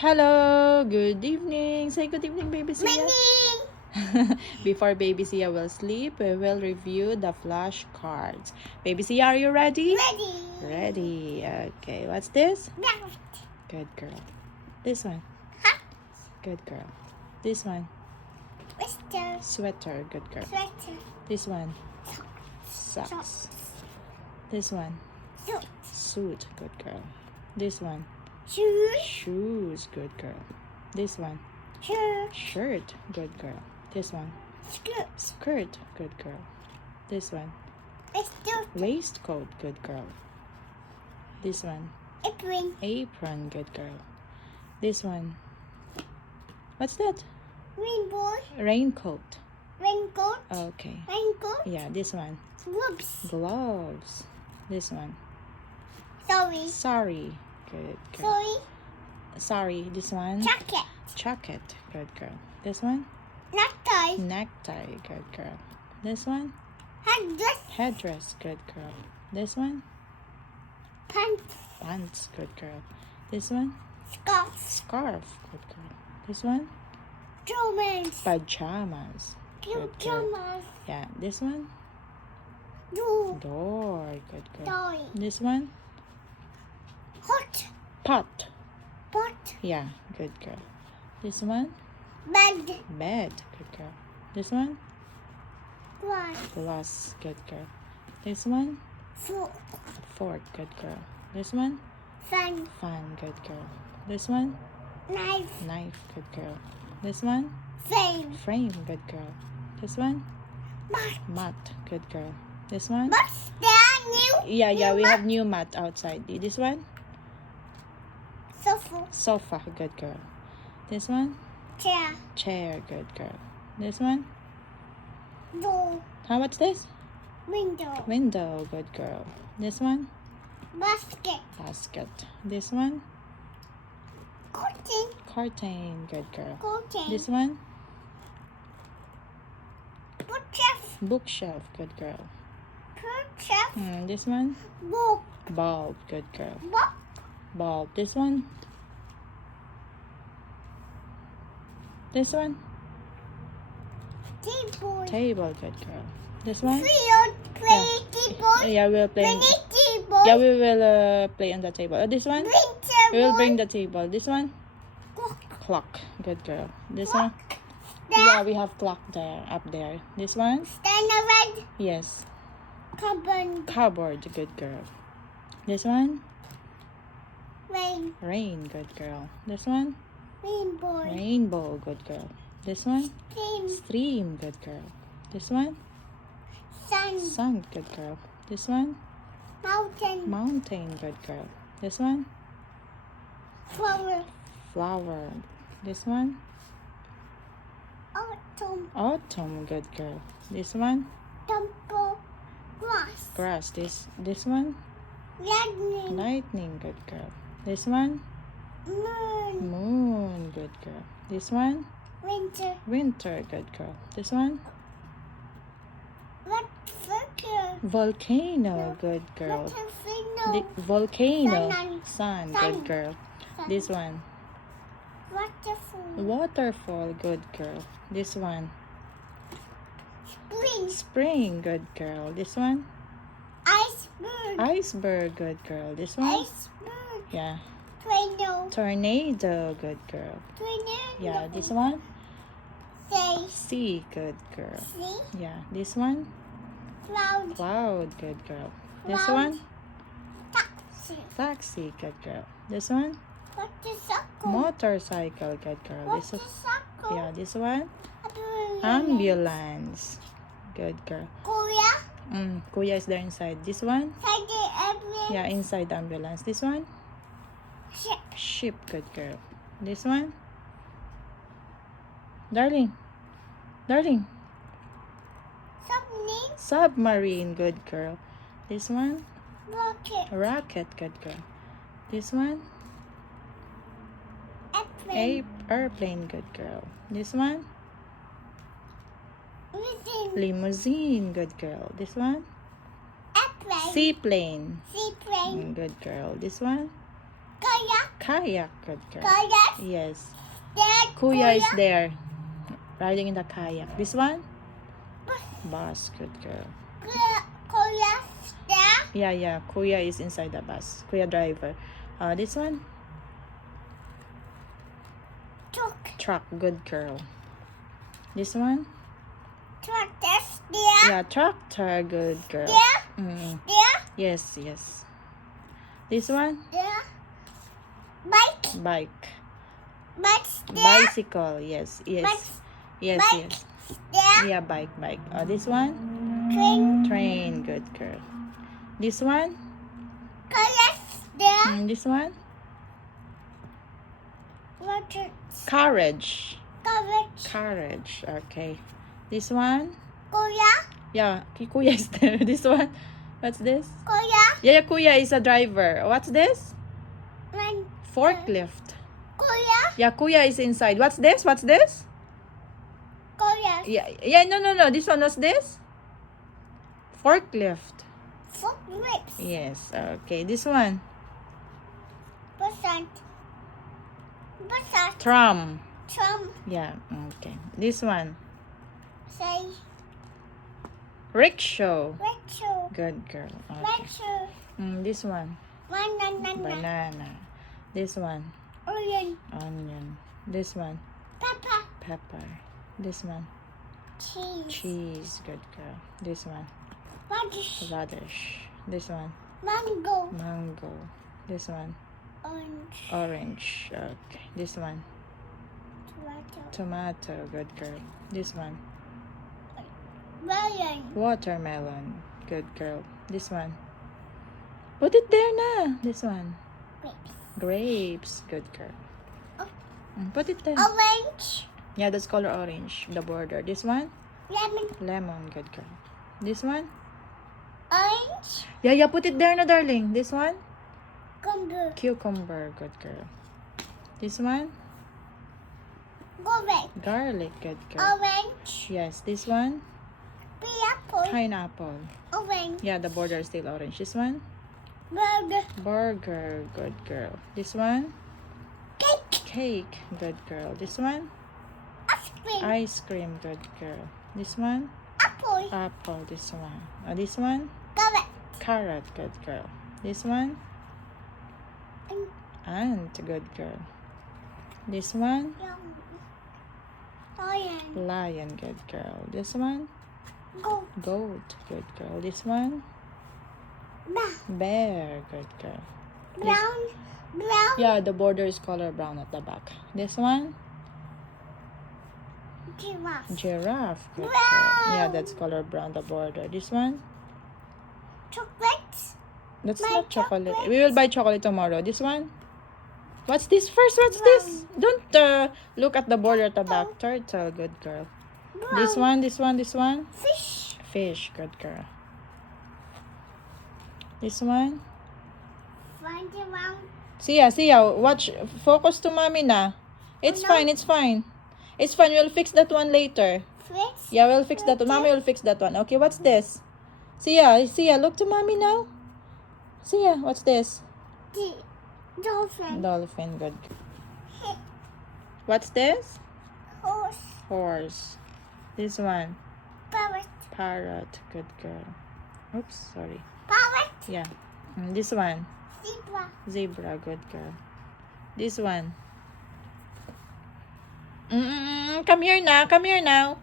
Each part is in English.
Hello, good evening. Say good evening, baby Sia. Morning. Before baby Sia will sleep, we will review the flashcards. Baby Sia, are you ready? Ready. Ready. Okay, what's this? Rabbit. Good girl. This one. Hat. Good girl. This one. Twister. Sweater. Good girl. Sweater. This one. Socks. This one. Suit. Suit. Good girl. This one. Shoes. Shoes. Good girl. This one. Shirt. Shirt. Good girl. This one. Skirt. Skirt. Good girl. This one. Skirt. Waistcoat. Good girl. This one. Apron. Apron. Good girl. This one. What's that? Rainbow. Raincoat. Raincoat. Okay. Raincoat. Yeah, this one. Gloves. Gloves. This one. Sorry. Sorry. Good girl. Sorry. Sorry. This one. Jacket. Jacket. Good girl. This one. Necktie. Necktie. Good girl. This one. Headdress. Headdress. Good girl. This one. Pants. Pants. Good girl. This one. Scarf. Scarf. Good girl. This one. Pajamas. Pajamas. Good girl. Pajamas. Yeah. This one. Do. Door. Good girl. Toy. This one. Hot. Pot. Pot. Yeah. Good girl. This one. Bed. Bed. Good girl. This one. Glass. Glass. Good girl. This one. Fork. Fork. Good girl. This one. Fan. Fan. Good girl. This one. Knife. Knife. Good girl. This one. Frame. Frame. Good girl. This one. Mat. Mat. Good girl. This one. What's that new? Yeah, we mat? have new mat outside. This one. Sofa. Sofa. Good girl. This one. Chair. Chair. Good girl. This one. Door. How much this? Window. Window. Good girl. This one. Basket. Basket. This one. Curtain. Curtain. Good girl. Curtain. This one. Bookshelf. Bookshelf. Good girl. Bookshelf. This one. Book. Bulb. Good girl. Book. Bulb. This one. This one. Table. Table. Good girl. This one. Field. Play table. Yeah, we'll play. Mini table. Yeah, we will play on the table. This one. Green We will table. bring the table. This one. Clock. Clock. Good girl. This Clock. one. Yeah, we have clock there, up there. This one. Stand around. Yes. Carbon. Cupboard. Good girl. This one. Rain. Rain. Good girl. This one. Rainbow. Rainbow. Good girl. This one. Stream. Stream. Good girl. This one. Sun. Sun. Good girl. This one. Mountain. Mountain. Good girl. This one. Flower. Flower. This one. Autumn. Autumn. Good girl. This one. Temple. Grass. Grass. This one. Lightning. Lightning. Good girl. This one. Moon. Moon. Good girl. This one. Winter. Winter. Good girl. This one. What figure? Volcano. Good girl. What a signal. Volcano. Sun. Sun. Sun. Good girl. This one. Waterfall. Waterfall. Good girl. This one. Spring. Spring. Good girl. This one. Iceberg. Iceberg. Good girl. This one. Iceberg. Yeah. Tornado. Tornado. Good girl. Tornado. Yeah. This one. Say. Sea. Good girl. See. Yeah. This one. Cloud. Cloud. Good girl. This Cloud. one. Taxi. Taxi. Good girl. This one. Motorcycle. Motorcycle. Good girl. This Motorcycle. Yeah. This one. Ambulance. Ambulance. Good girl. Korea. Kuya is there inside. This one. Tiger ambulance. Yeah, inside the ambulance. This one. Ship. Ship. Good girl. This one. Darling. Darling. Submarine. Submarine. Good girl. This one. Rocket. Rocket. Good girl. This one. Airplane. Airplane. Good girl. This one. Limousine. Limousine. Good girl. This one. Airplane. Seaplane. Seaplane. Good girl. This one. Kayak. Kayak. Kayak, good girl. Kayak. Yes. There. Kuya is there, riding in the kayak. This one? Bus, good girl. Kayak. There. Yeah. Kuya is inside the bus. Kuya driver. This one? Truck. Truck, good girl. This one? Truck. That's there. Yeah, tractor, good girl. There. Mm. There. Yes. This one? There. Bike. Bike. Bike's there. Bicycle, yes. Bike's Yes. there. Yeah, bike. This one? Train. Train, good girl. This one? Kayak. There. This one? Water. Carriage. Coverage. Carriage, okay. This one? Kayak. Yeah, Kuya is there. This one? What's this? Kayak. Yeah, Kuya is a driver. What's this? Man. Forklift. Kayak. Yeah, Kuya is inside. What's this? Kayak. Yeah, no. This one, what's this? Forklift. Foot grips. Yes, okay. This one? Percent. Tram. Trump. Yeah, okay. This one? Say. Rickshaw. Retro. Good girl. Okay. Retro. This one? Banana. Banana. This one? Onion. Onion. This one? Pepper. Pepper. This one? Cheese. Cheese. Good girl. This one? Radish. Radish. This one? Mango. Mango. This one? Orange. Orange. Okay. This one? Tomato. Tomato. Good girl. This one? Melon. Watermelon. Good girl. This one? Put it there na. This one? Grapes. Grapes. Good girl. Put it there. Orange. Yeah, that's color orange. The border. This one? Lemon. Lemon. Good girl. This one? Orange. Yeah. Put it there na, darling. This one? Cucumber. Cucumber. Good girl. This one? Garlic. Garlic. Good girl. Orange. Yes. This one? Pineapple. Pineapple. Orange. Yeah, the border is still orange. This one? Burger. Burger. Good girl. This one? Cake. Cake. Good girl. This one? Ice cream. Ice cream. Good girl. This one? Apple. Apple. This one. This one? Carrot. Carrot. Good girl. This one? Ant. Good girl. This one? Lion. Lion. Good girl. This one? Goat. Goat. Good girl. This one? Bear. Good girl. Brown. Brown. Yeah, the border is color brown at the back. This one? Giraffe. Giraffe. Good girl. Brown. Yeah, that's color brown, the border. This one? Chocolate. That's My not chocolate. chocolate. We will buy chocolate tomorrow. This one? What's this first? What's this? Don't look at the border at the back. Turtle. Good girl. Brown. This one? Fish. Fish. Good girl. This one? Find around. Sia, watch. Focus to mommy na. It's no. fine. It's fine. We'll fix that one later. Fish. Yeah, we'll fix that one. Mommy will fix that one. Okay, what's this? Sia, look to mommy now. Sia, what's this? Dolphin. Dolphin, good. What's this? Horse. Horse. This one? Parrot. Parrot, good girl. Oops, sorry. Parrot. Yeah. This one? Zebra. Zebra, good girl. This one? Come here now.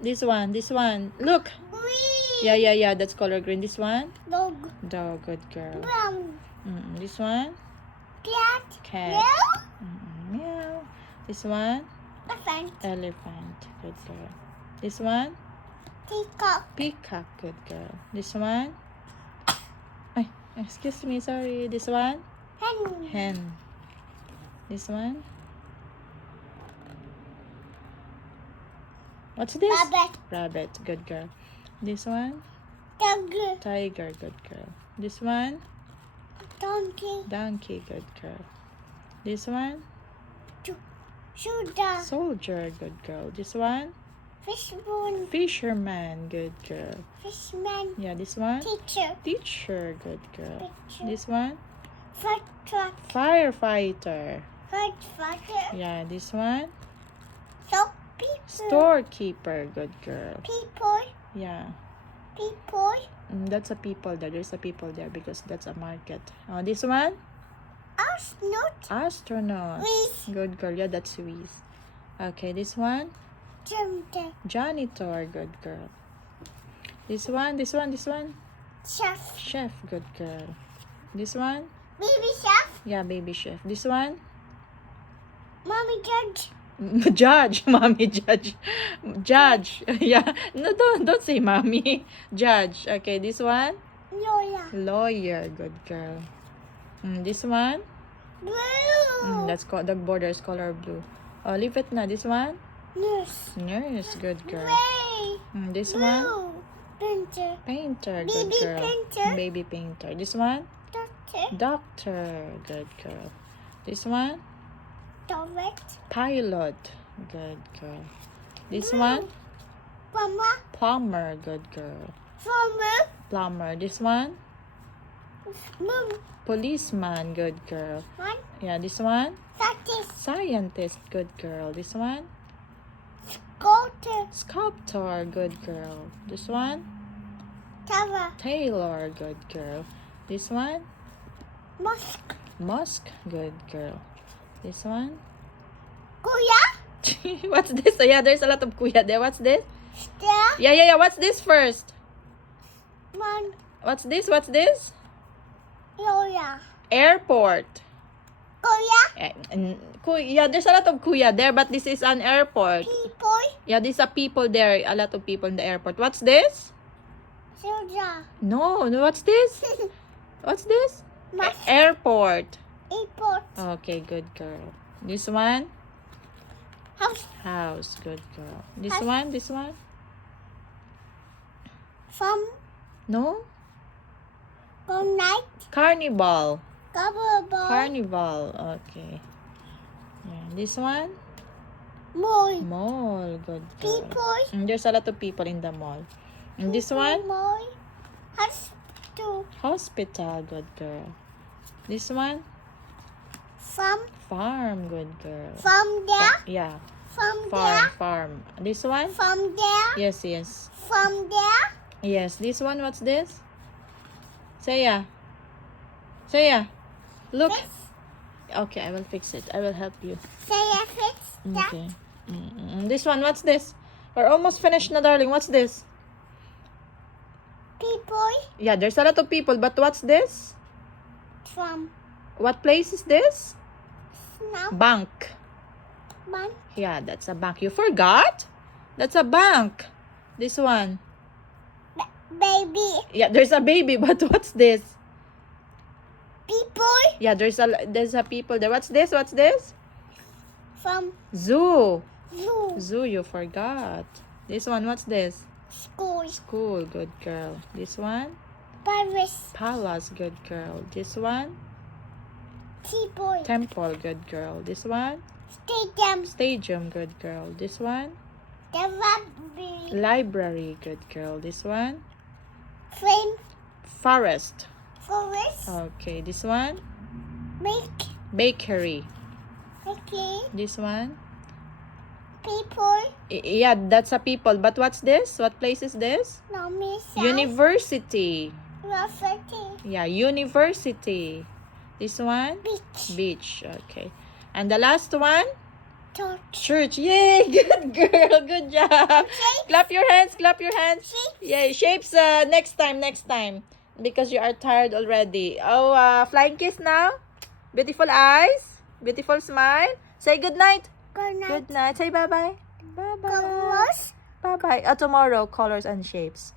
This one. Look. Green. Yeah, that's color green. This one? Dog. Dog, good girl. Brown. This one? Cat. Cat. Meow. Meow. This one? Elephant. Elephant, good girl. This one? Peacock. Peacock, good girl. This one? Ay, excuse me, sorry. This one? Hen. Hen. This one? What's this? Rabbit. Rabbit, good girl. This one? Tiger. Tiger, good girl. This one? Donkey. Donkey, good girl. This one? Shooter. Soldier, good girl. This one? Fishbone. Fisherman, good girl. Fishman. Yeah, this one? Teacher. Teacher, good girl. Picture. This one? truck, Firefighter. firefighter, Yeah, this one. soap people, Storekeeper. Good girl. people, Yeah. people, That's a people there. There's a people there because that's a market. Oh, this one. astronaut, Astronaut. Swiss, Good girl. Yeah, that's Swiss. Okay, this one. janitor, Janitor. Good girl. This one. This one. This one. chef, Chef. Good girl. This one. baby chef, Yeah, baby chef. This one. mommy judge, Judge. Mommy judge. Judge. Yeah. No, don't say mommy. Judge. Okay, this one. Lola, Lawyer. Good girl. This one. blue, That's called the border is color blue. Oh, leave it now. This one. nurse, Nurse. Good girl. gray, This one. blue, painter, Painter. Good baby girl. painter, Baby painter. This one. doctor, Doctor. Good girl. This one. direct, Pilot. Good girl. This blue, one. mama, Plumber. Good girl. farmer, Plumber. This one. mom, Policeman. Good girl. one, Yeah, this one. scientist, Scientist. Good girl. This one. sculptor, Sculptor. Good girl. This one. tower, Tailor. Good girl. This one. mosque, Mosque. Good girl. This one. kuya, What's this? Oh, yeah, there's a lot of kuya there. What's this? star, Yeah. What's this first? man, What's this? What's this? Lola, Airport. kuya, Yeah, there's a lot of kuya there, but this is an airport. people, Yeah, these are people there. A lot of people in the airport. What's this? soldier, No, what's this? What's this? mosque, Airport. airport, Okay, good girl. This one? house, House. Good girl. This House. one? This one? farm, No? go night, Carnival. cover ball, Carnival. Okay. Yeah. This one? mall, Mall. Good girl. people, There's a lot of people in the mall. And this one? mall, hospital, Hospital. Good girl. This one? farm, Farm. Good girl. farm there, Yeah. farm Farm. there, Farm. This one? farm there, Yes. farm there, Yes. This one, what's this? Saya. Look. fix, Okay, I will fix it. I will help you. say a fix that, Okay. This one, what's this? We're almost finished na, darling. What's this? people, Yeah, there's a lot of people, but what's this? from, What place is this? snow, Bank. man, Yeah, that's a bank. You forgot? That's a bank. This one. baby, Yeah, there's a baby, but what's this? people, Yeah, there's a people there. What's this? What's this? from, Zoo. zoo, Zoo, you forgot. This one, what's this? school, School, good girl. This one? Paris, Palace, good girl. This one? T-boy, Temple, good girl. This one? stadium, Stadium, good girl. This one? the rugby, Library, good girl. This one? frame, Forest. forest, Okay, this one? make, Bakery. okay, This one? people, Yeah, that's a people. But what's this? What place is this? no miss, University. University, Yeah, university. This one? beach, Beach. Okay. And the last one? church, Church. Yay! Good girl. Good job. Clap your hands. Clap your hands. Shapes. Yay. Shapes next time. Because you are tired already. Oh, flying kiss now. Beautiful eyes. Beautiful smile. Say good night. good night, Good night. Say bye-bye. Bye-bye. colors, Bye-bye. Tomorrow, colors and shapes.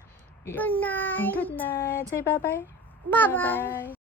Yeah. good night, Good night. Say bye-bye. bye-bye.